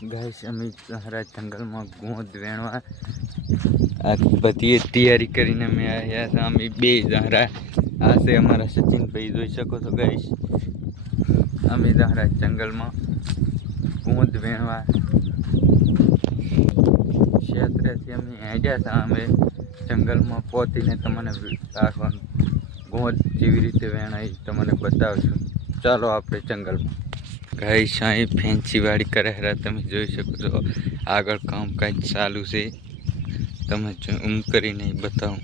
Guys અમે હરા જંગલમાં ગોંદ વેણવા આ બધી તૈયારી કરીને અમે આવ્યા હતા. અમે બે હરા આ છે અમારા સચિનભાઈ, જોઈ શકો છો ગાઈસ. અમે હરા જંગલમાં ગોંદ વેણવા ક્ષેત્રેથી અમે હેડ્યા હતા. અમે જંગલમાં પહોંચીને તમને રાખવાનું ગોંદ જેવી રીતે વેણાય તમને બતાવશું. ચાલો આપણે જંગલમાં. ગાઈસ અહીં ફેન્સી વાડી કરે હરા તમે જોઈ શકો છો. આગળ કામકાજ ચાલુ છે, તમે કરીને બતાવું.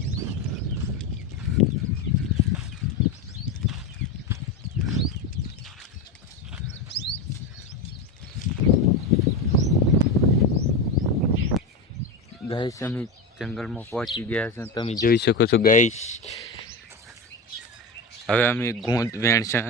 ગાઈસ અમે જંગલમાં પહોંચી ગયા છે, તમે જોઈ શકો છો ગાઈસ. હવે અમે ગોંદ વેણશે.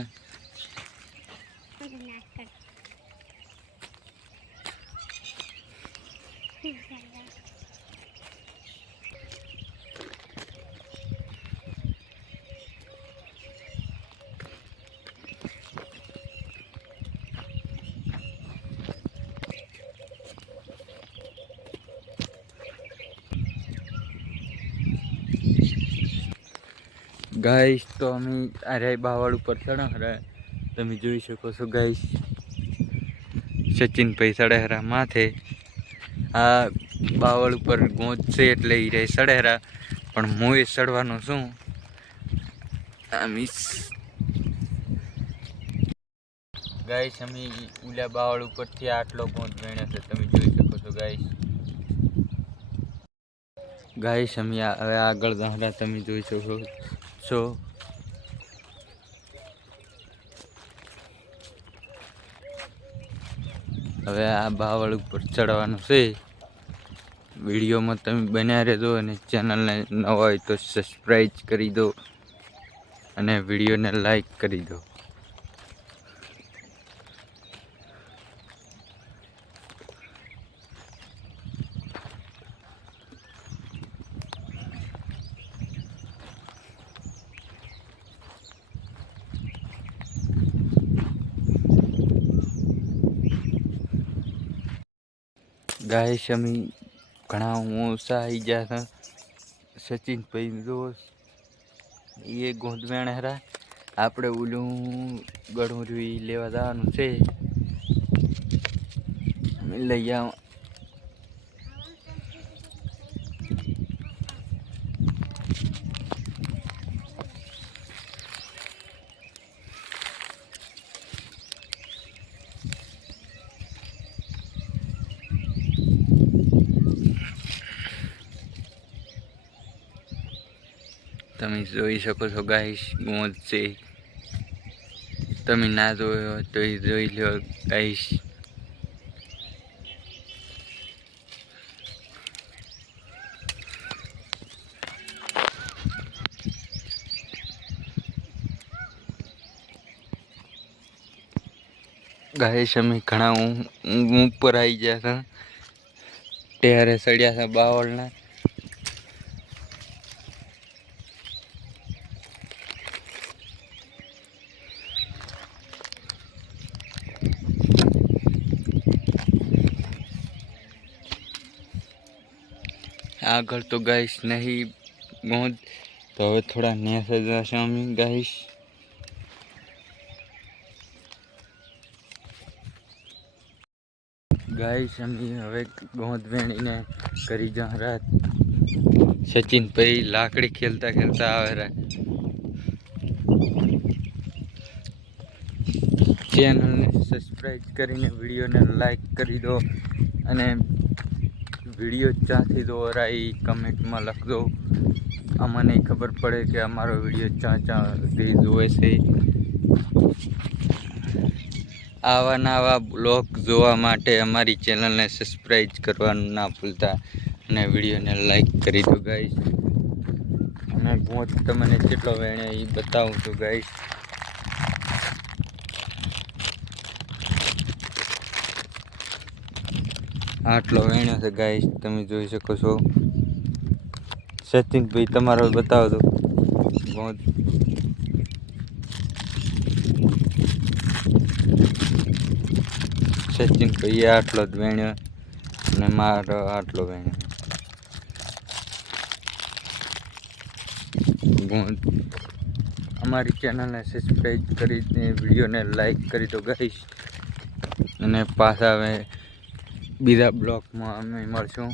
ગાઈસ તો અમે અરે બાવળ ઉપર ચડ્યા હરા, તમે જોઈ શકો છો ગાઈસ. સચિનભાઈ ચડે હરા માથે. આ બાવળ ઉપર ગોંદ છે એટલે એ રે ચડે હરા, પણ હું એ ચડવાનો છું. ગાઈસ અમે ઉલા બાવળ ઉપરથી આટલો ગોંદ વેણ્યો છે, તમે જોઈ શકો છો ગાઈસ. ગાઈસ અમે હવે આગળ હરા, તમે જોઈ શકો છો. હવે આ બાવળ ઉપર ચડવાનું છે. વિડીયોમાં તમે બન્યા રહેજો અને ચેનલને નવા હોય તો સબસ્ક્રાઈબ કરી દો અને વિડીયોને લાઈક કરી દો. ગાઈસ અમે ઘણા ઓછા આવી ગયા હતા. સચિનભાઈ દોસ્ત એ ગોંદ વેણ હરા, આપણે ઓલું ગળું લેવા જવાનું છે. લઈ આવ. તમે જોઈ શકો છો ગાઈસ, ગોંદ છે. તમે ના જોયો હોય તો એ જોઈ લો ગાઈસ. ગાઈસ અમે ઘણા ઉપર આવી ગયા હતા, ત્યારે સડ્યા હતા બાવળના. આગળ તો ગાઈસ નહીં ગોંદ, તો હવે થોડા નેસ જશે અમે ગાઈસ. ગાઈસ અમે હવે ગોંદ વેણીને કરી જા રાત. સચિનભાઈ લાકડી ખેલતા ખેલતા આવે રા. ચેનલને સબસ્ક્રાઈબ કરીને વિડીયોને લાઈક કરી દો અને વિડીયો ક્યાંથી દોરા એ કમેન્ટમાં લખજો. અમને ખબર પડે કે અમારો વિડીયો ક્યાંથી જોવે છે. આવા નવા બ્લોગ જોવા માટે અમારી ચેનલને સબસ્ક્રાઈબ કરવાનું ના ભૂલતા અને વિડીયોને લાઈક કરી દો ગાઈસ. અને ગોંદ તમને કેટલો વેણે એ બતાવું છું ગાઈસ. આટલો વેણ્યો છે ગાઈસ, તમે જોઈ શકો છો. સચિનભાઈ તમારો બતાવો તો ગોંદ. સચિન ભાઈએ આટલો જ વેણ્યો અને મારો આટલો વેણ્યો. અમારી ચેનલને સબસ્ક્રાઈબ કરીને વિડીયોને લાઈક કરી દો ગાઈસ. અને પાછા હવે બીજા બ્લોગમાં અમે મળશું.